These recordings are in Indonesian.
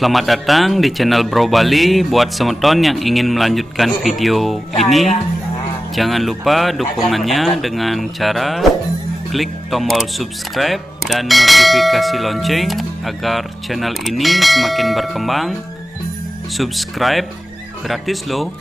Selamat datang di channel Bro Bali. Buat semeton yang ingin melanjutkan video ini, jangan lupa dukungannya dengan cara klik tombol subscribe dan notifikasi lonceng agar channel ini semakin berkembang. Subscribe gratis loh.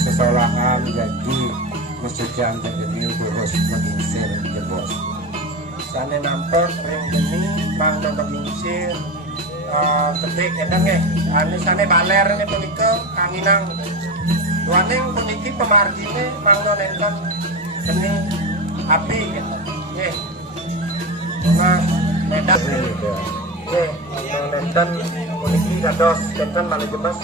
Sesolahan jadi mesujan jadi terus menginsir ke bos. Sana nampak ring ini mang menginsir ketik edang ane sana baler ini punika kanginang tuaning puniki pemargine mang nonton ini api mas medak nonton puniki dados nonton malah jebas.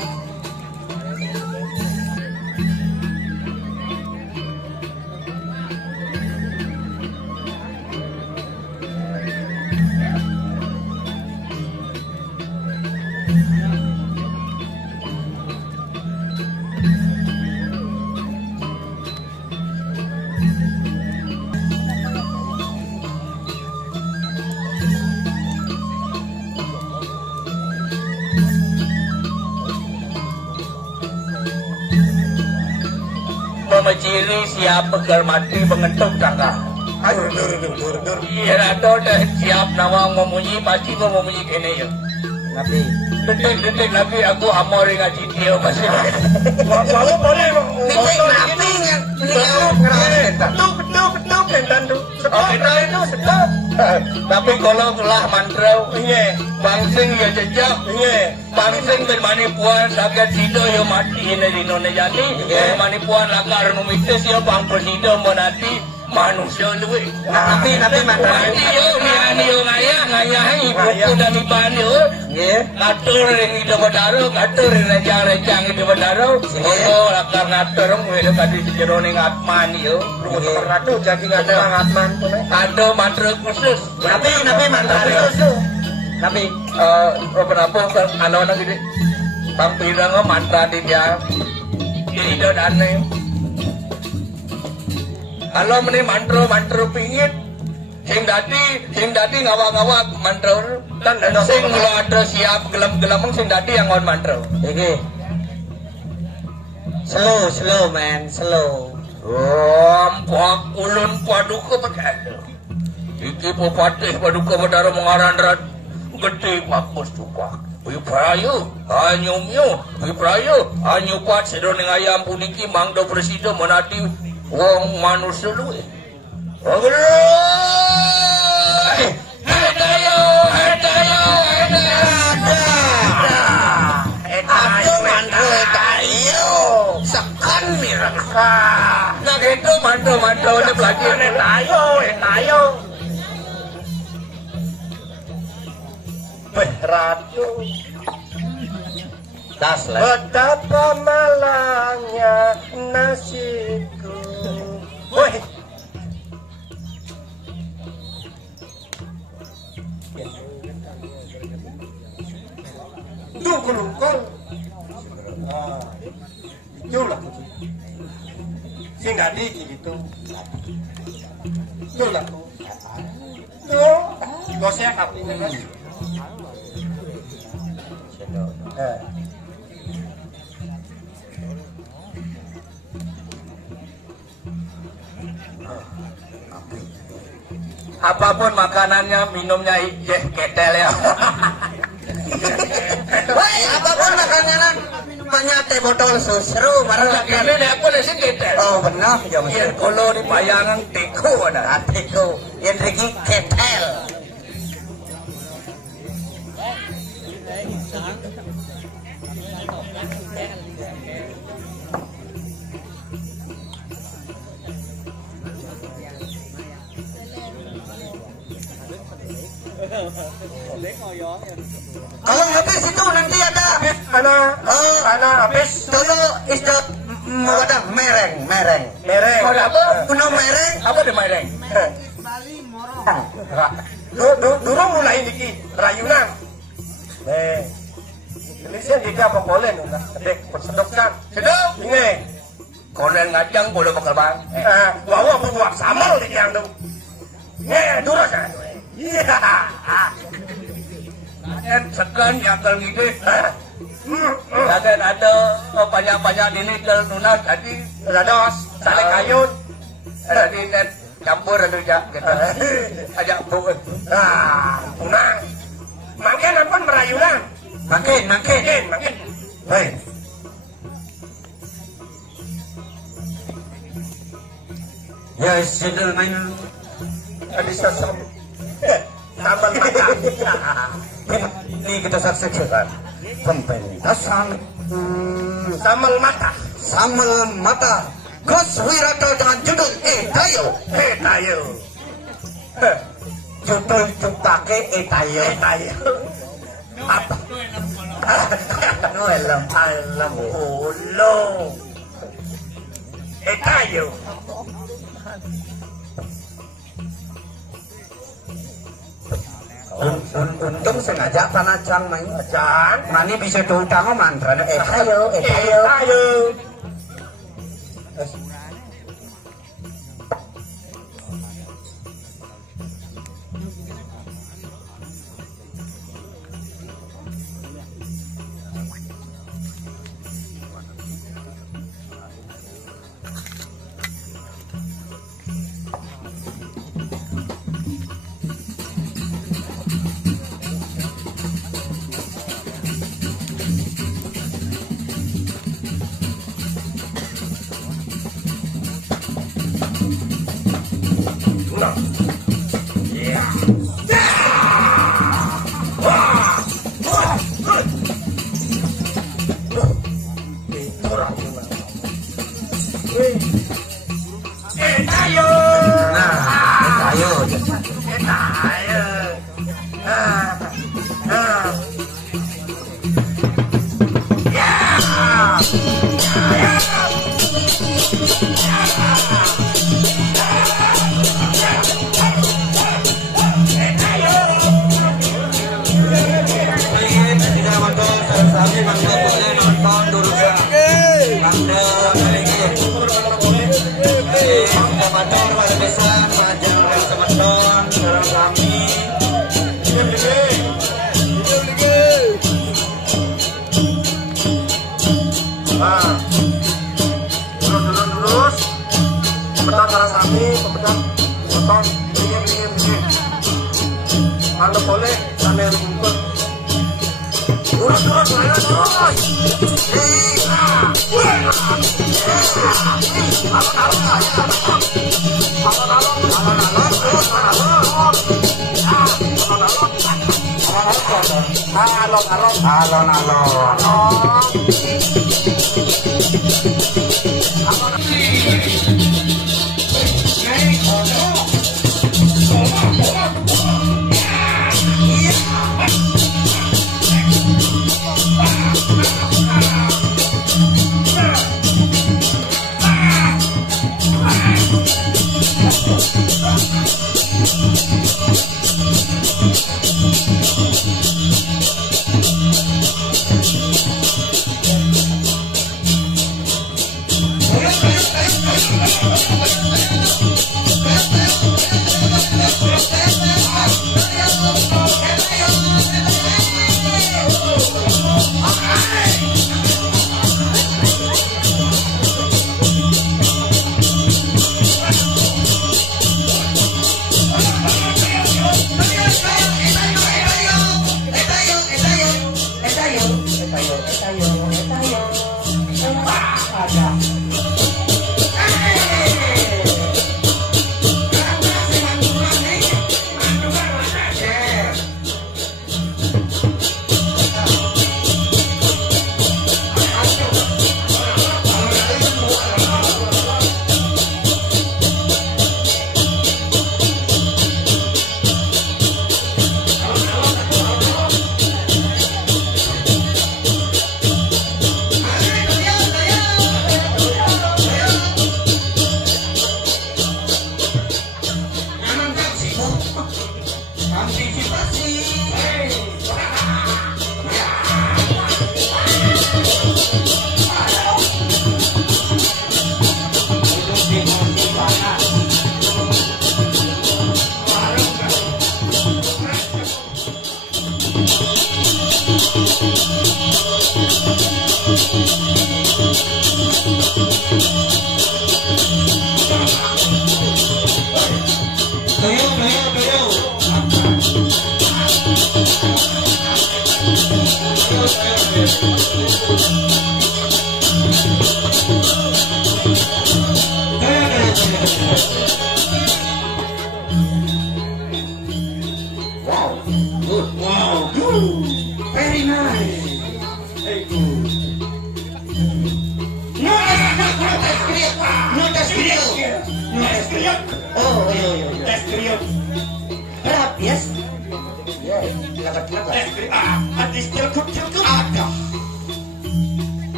Ciri siap pegal mati mengetuk tangga. Iya, ada siap nama memunyi pasti memunyi kene ya. Tapi detik lagi aku amor ngaji dia masih. Lalu boleh Detik nabi betul kentan tu. Itu sedap. Tapi kalau kelah mantra, bangsing ya jejak, bangsing bermanipuan lagat sido yo mati ini di nona jadi, manipuan lakar numites yo bang presido monati manusia luwe. Tapi mantra mati yo niani yo ngaya ibu dan iban yo, ngatur yang itu bedaro, ngatur rejang itu bedaro, oh lakar ngatur mungkin tadi sejeroni ngatman yo, ratu jadi nggak ada ngatman tuh. ada mantra khusus. Tapi mantra khusus. Tapi beberapa anak-anak gini tampilnya mantra dia itu aneh. Kalau meni mantra pingit sing dadi ngawak mantra dan sing kalau ada siap gelap sing dadi yang ngon mantra. Iki slow man, slow. Pak ulun paduka pakai. Iki popatih paduka bedaro mengaran rat gede bagus juga. Prayu, hanyumyo, Prayu, hanyu kuat sedoneng ayam puniki mangdo presiden menadi wong manusia luwe. Hetayo. Sekan miraka. Nah gitu mantu ini lagi hetayo. Ratu Das lah. betapa malangnya nasibku. Woi. Tuh kulungkol. Itu lah. Sing gadi gitu. Itu lah. Tuh. Gosnya kapinya kan. Apapun makanannya, minumnya ketel ya. Woi, apapun makanannya banyak teh botol susu barang makan. Ini apa sih ketel? Oh benar, jam Yang kalau di payangan teko ada. teko, yang regi ketel. Kalau habis itu nanti ada habis dulu istirahat ada mereng. Kalau apa? Kuno mereng. Apa di mereng? Dulu mulai niki rayunan. Tulisnya dia apa kolen udah kedek persedokkan. Sedap. Ini Kolen ngajang kulo bakal bang. bawa buat samal di yang tuh. Dulu kan. Iya. Dan sekan yakal gitu. Dan ada banyak ini kalau nunas tadi Rados, sale kayun. tadi dan campur ada ya kita ajak bukan. Unang. Makin apa merayunan? Makin. Baik. Ya, sudah main. Tadi sambal mata. Ini kita saksikan pementasan sambal mata. Gus Wirata dengan judul Tayo. Judul cupake Tayo. Apa? Alam ulo. Tayo. Untung sengaja panacang main acan. Mani bisa tutang mantra. Tayo.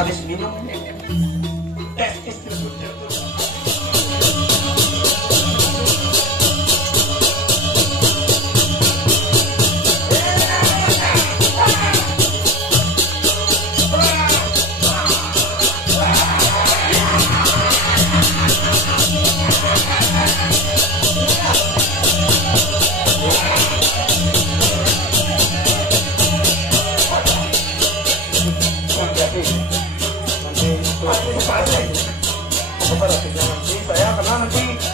Habis minum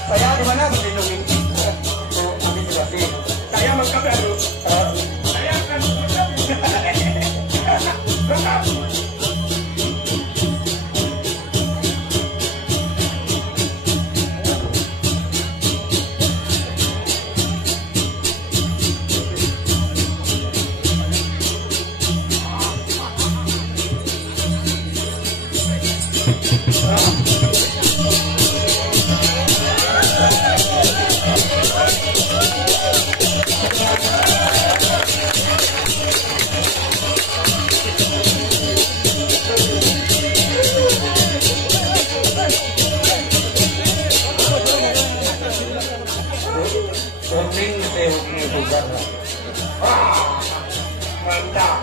saya di mana dilindungi nanti jelasin saya mengkabar saya akan mantap.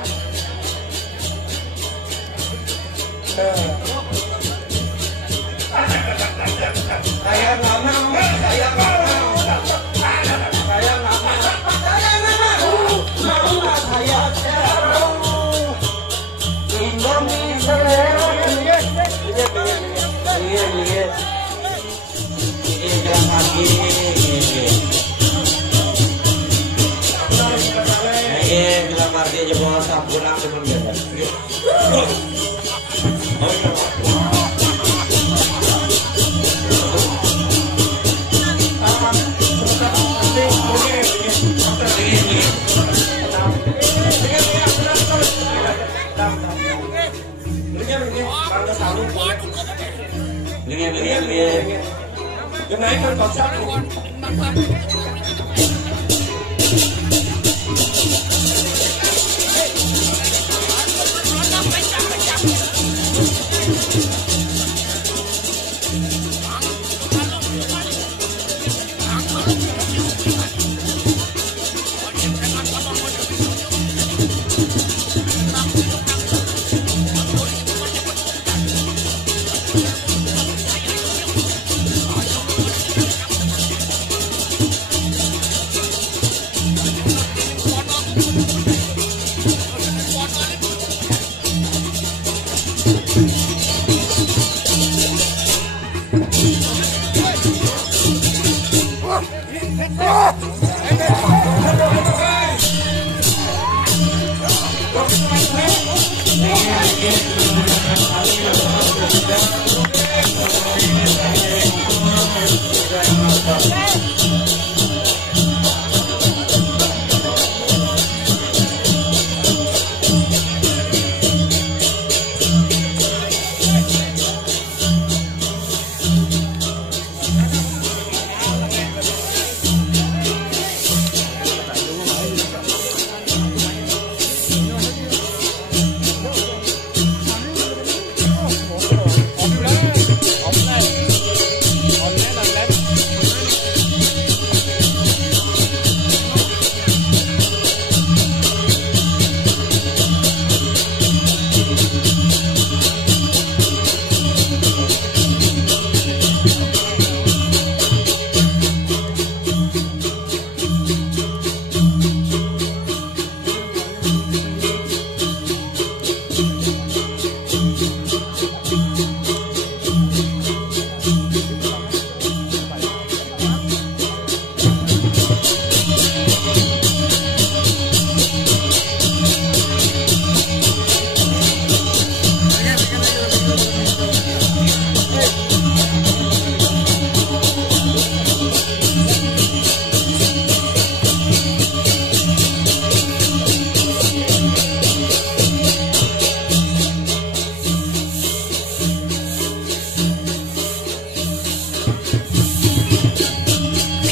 Saya nggak mau. Bilang artinya bawa sampuran teman-teman. Cái này con còn sắp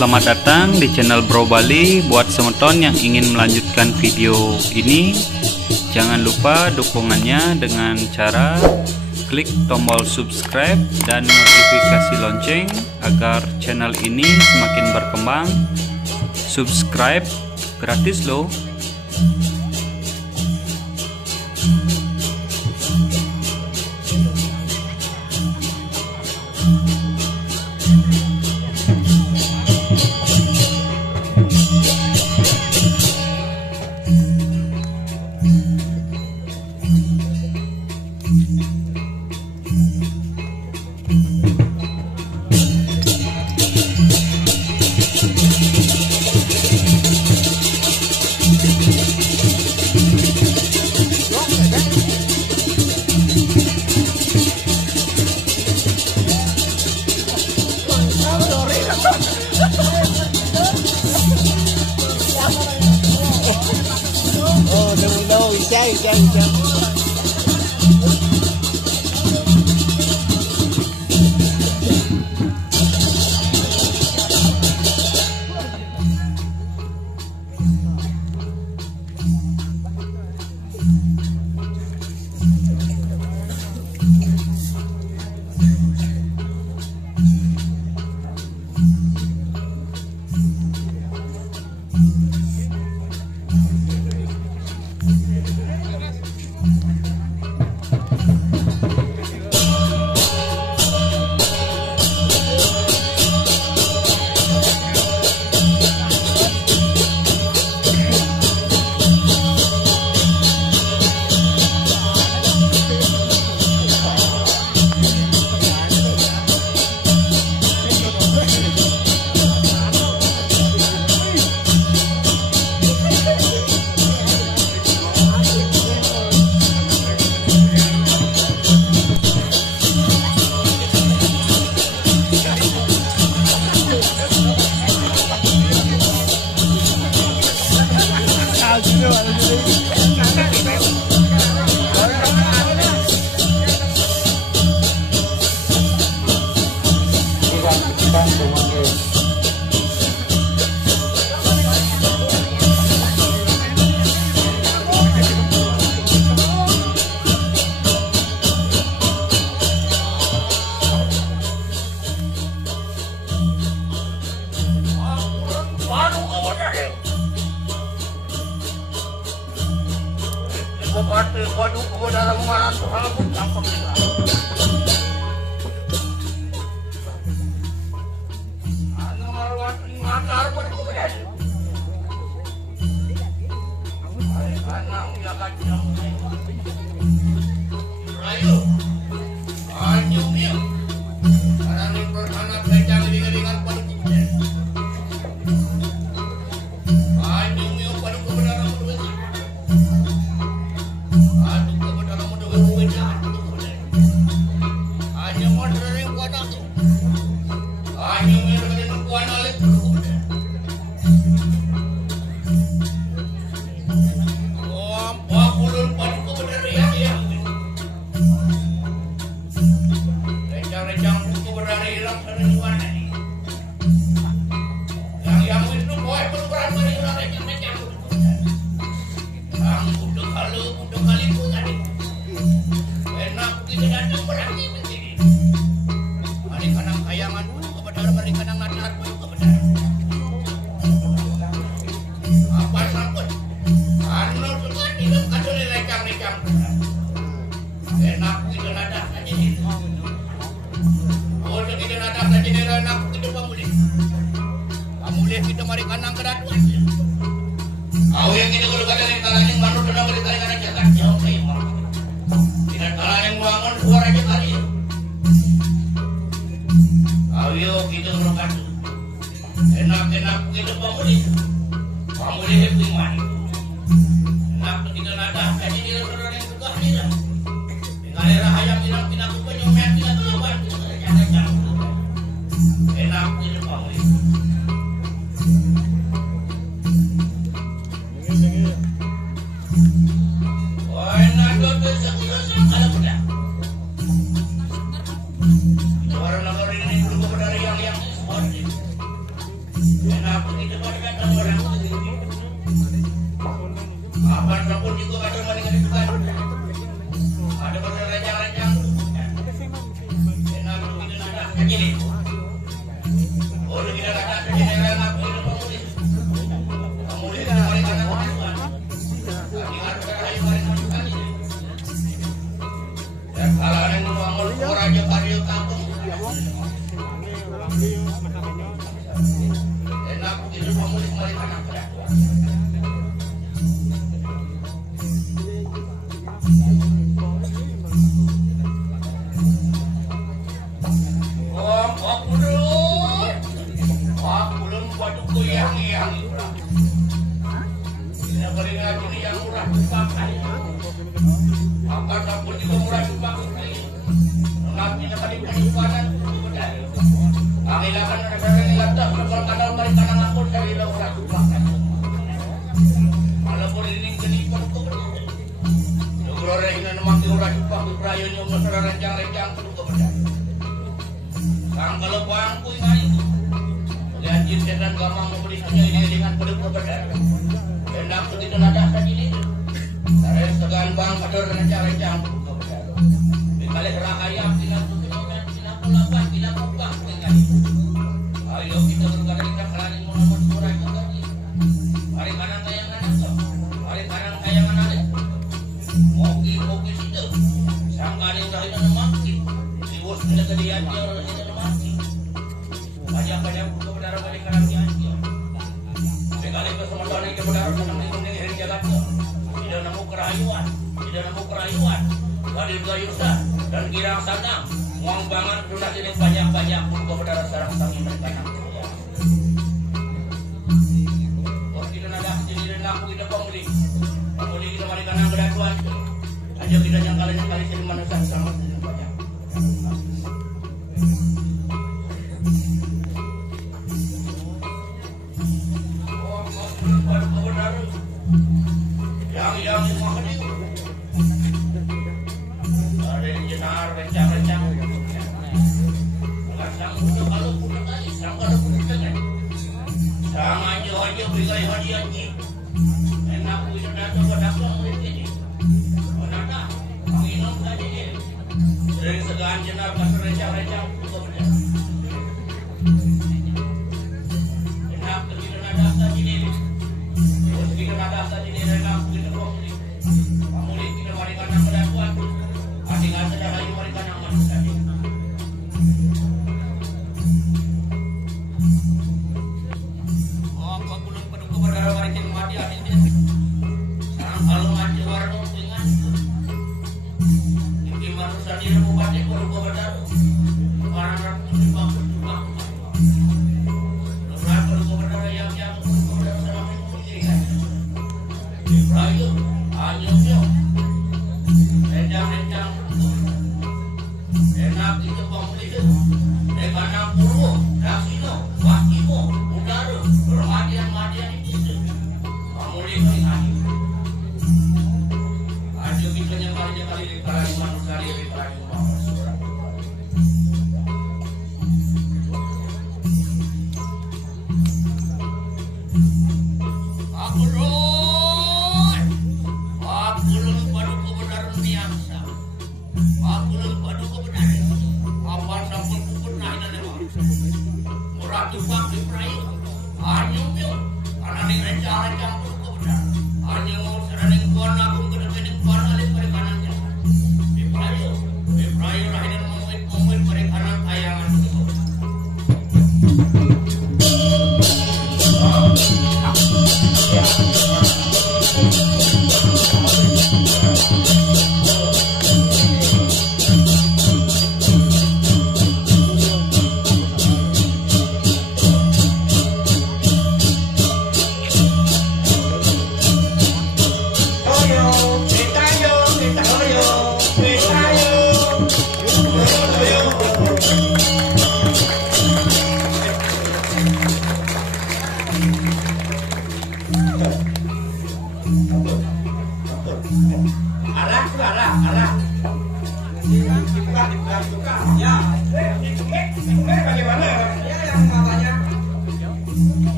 Selamat datang di channel Bro Bali. Buat semeton yang ingin melanjutkan video ini, jangan lupa dukungannya dengan cara klik tombol subscribe dan notifikasi lonceng agar channel ini semakin berkembang. Subscribe gratis loh. Oh, no, bisa. Asing-asing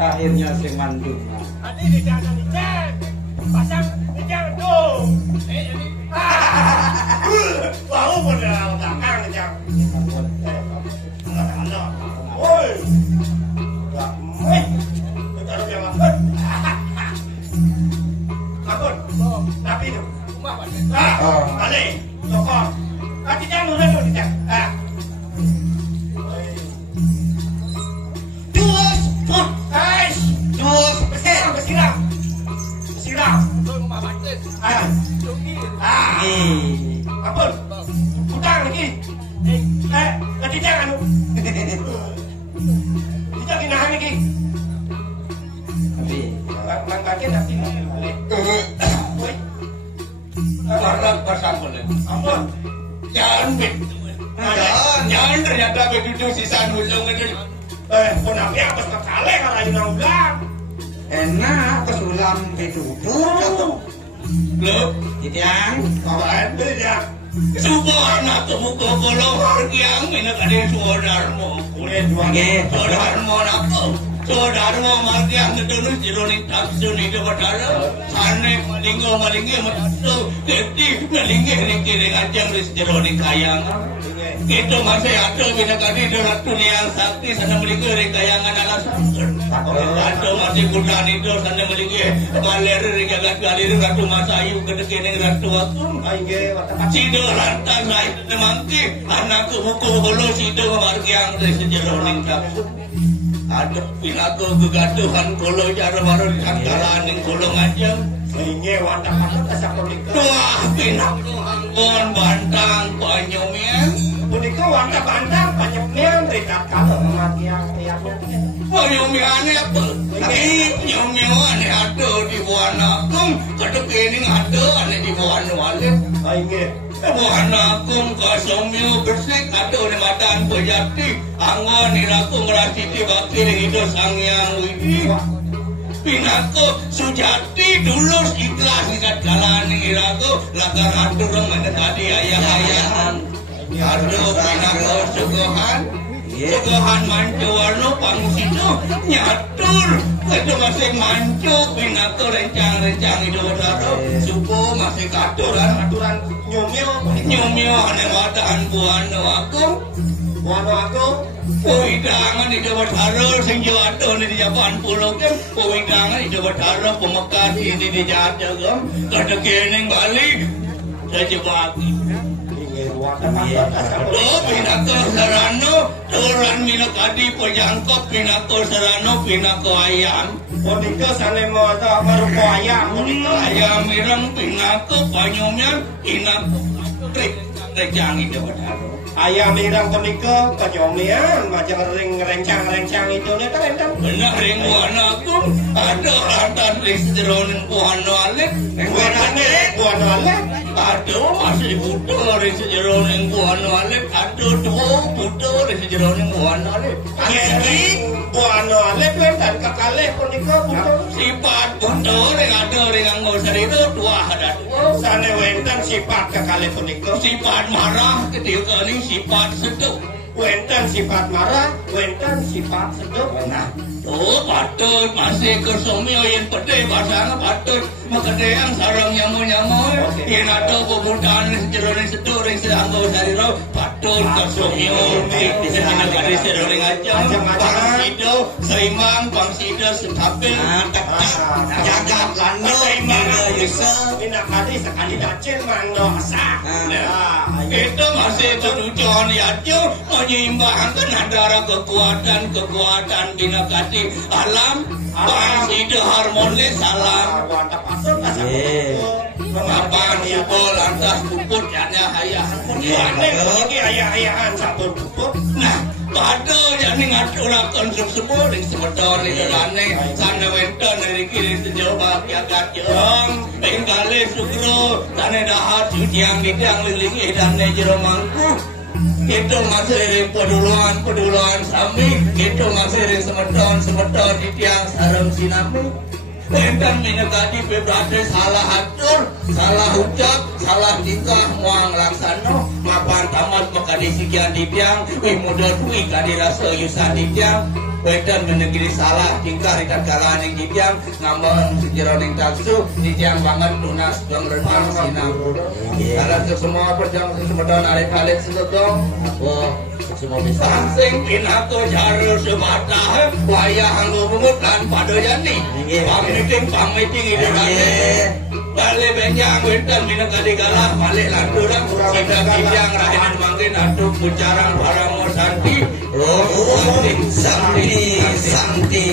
Akhirnya sing mandung. Adi jangan dicek. Pasang jangan dong. Bau modal takang ngejak. Woi. Taruh yang lapar. Lapar. Tapi itu. Balik. Tokong. Kaki jangan udah tuh dicek. Apa? Utang lagi. Lagi jangan. Kita kinahan lagi. Tapi langkahnya nanti balik. Woi. Orang bersambung. Apa? Jangan bet. Jangan ternyata begitu sisa nulung itu. Kenapa apa sekali kalau aja ulang? enak kesulam dituduh. Loh, Yang kawan beda. Subhana tumuko kolong hargiang minakade suodarmo. Kulit Nggih. suodarmo nako. Suodarmo margiang gedunus jironing taksun itu padahal. Sane malinggo malinggi matso. Keti malinggi ringkiring ajang ris jironing kayang. Itu masih ada minakade dorat dunia sakti sana malinggi ring kayangan alasan. Ada masih kudan itu sana malinggi galer ring jagat galer ratu masayu kedekening ratu agung. Sido lantas naik nemangki anakku mukul holo sido margiang ris jironing taksun. Ada pinaku kegaduhan kolo jaro baru angkaran ning kolo ngajeng. Inge wadah patut asa punika. Wah, pinaku anggon bantang panyomien. Punika wadah bantang panyemnya rekat kalau kematian ayahnya. Panyomien apa? Nyomien ada di Buanakum, kedekening ada di Buanwale. Inge Buanakum kasomyo bersik ada di matan pejati. Anggon iraku ngerasiti bakti itu sangyang widi. Pinaku sujati dulus ikhlas ikat kalani iraku lakar atur mendekati ayah-ayahan. Aduh pinaku sugohan. Tegahan mancu warno pangsido nyatur. Itu masih mancu pinatu rencang-rencang itu daro. Supo masih katuran nyumio ane wadaan buano aku. Puwidangan itu bertaruh sing jatuh di Japan pulau kan. Puwidangan itu bertaruh pemekat ini di jatuh kan. Kedekening balik sejebak. Lo pinako sarano turan minokadi pojangkop pinako sarano pinako ayam. Poniko sane mau ada maruko ayam. Ayam ireng pinako panyumnya pinako trik rencang itu bertaruh. Ayam irang poniko penyomian macam rencang itu nih kan. Benar ring buana aku ada lantas listeronin buana alek. Buana alek. Aduh masih butuh ring sejeronin buana alek. Aduh butuh ring sejeronin buana alek. Jadi buana alek dan kakale poniko butuh. Sifat butuh ring ada ring anggo sarito dua ada dua. Sane wenten sifat kakale poniko. Sifat marah ketika ini sifat seduk. Wenten sifat marah, wenten sifat seduk. Nah, tuh patut masih kesomio yang pede pasang patut makedeang sarang nyamu yang ada pemudahan sejeroning seduk ring seanggo sariro patut kesomio di sana kade seroning aja pangsido seimbang pangsido stabil Jaga lando Bisa minat hati sekali dacil mando asa. Itu masih ketujuan aja menyeimbangkan antara kekuatan binakati alam pangsido harmonis alam. Mapan subol lantas puput hanya hayahan Ayah-ayahan sabun puput. Nah, pada yang ngaturakan semua di sebetulnya itu rane sana wenten dari kiri sejauh bahagia kacang tinggali sugro tane dahat yang bidang lilingi dan jero mangku itu masih peduluan sami itu masih semeton di tiang sarang sinami. Wenten minagadi beberapa salah atur, salah ucap, salah tingkah muang laksana, mapan tamat makadi sikian di tiang, modal kui kadi rasa yusan di tiang. Wenten menegiri salah tingkah rikat kalaan yang di tiang, ngamban sejeroning taksu di tiang banget lunas bang renang sinang. Karena semua perjang sesemedon alik-alik sedotong, semua bisa. Sing pinako jaro sebatah, wayah anggo bungut lan padoyani. Pamiting itu kan. Kali benjang wenten minagadi galah balik lanturang sidang rahinan mangkin aduh bucarang barang mau santi. Santi.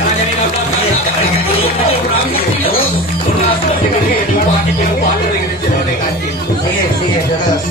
Jadi bapak terus. Sige, terus.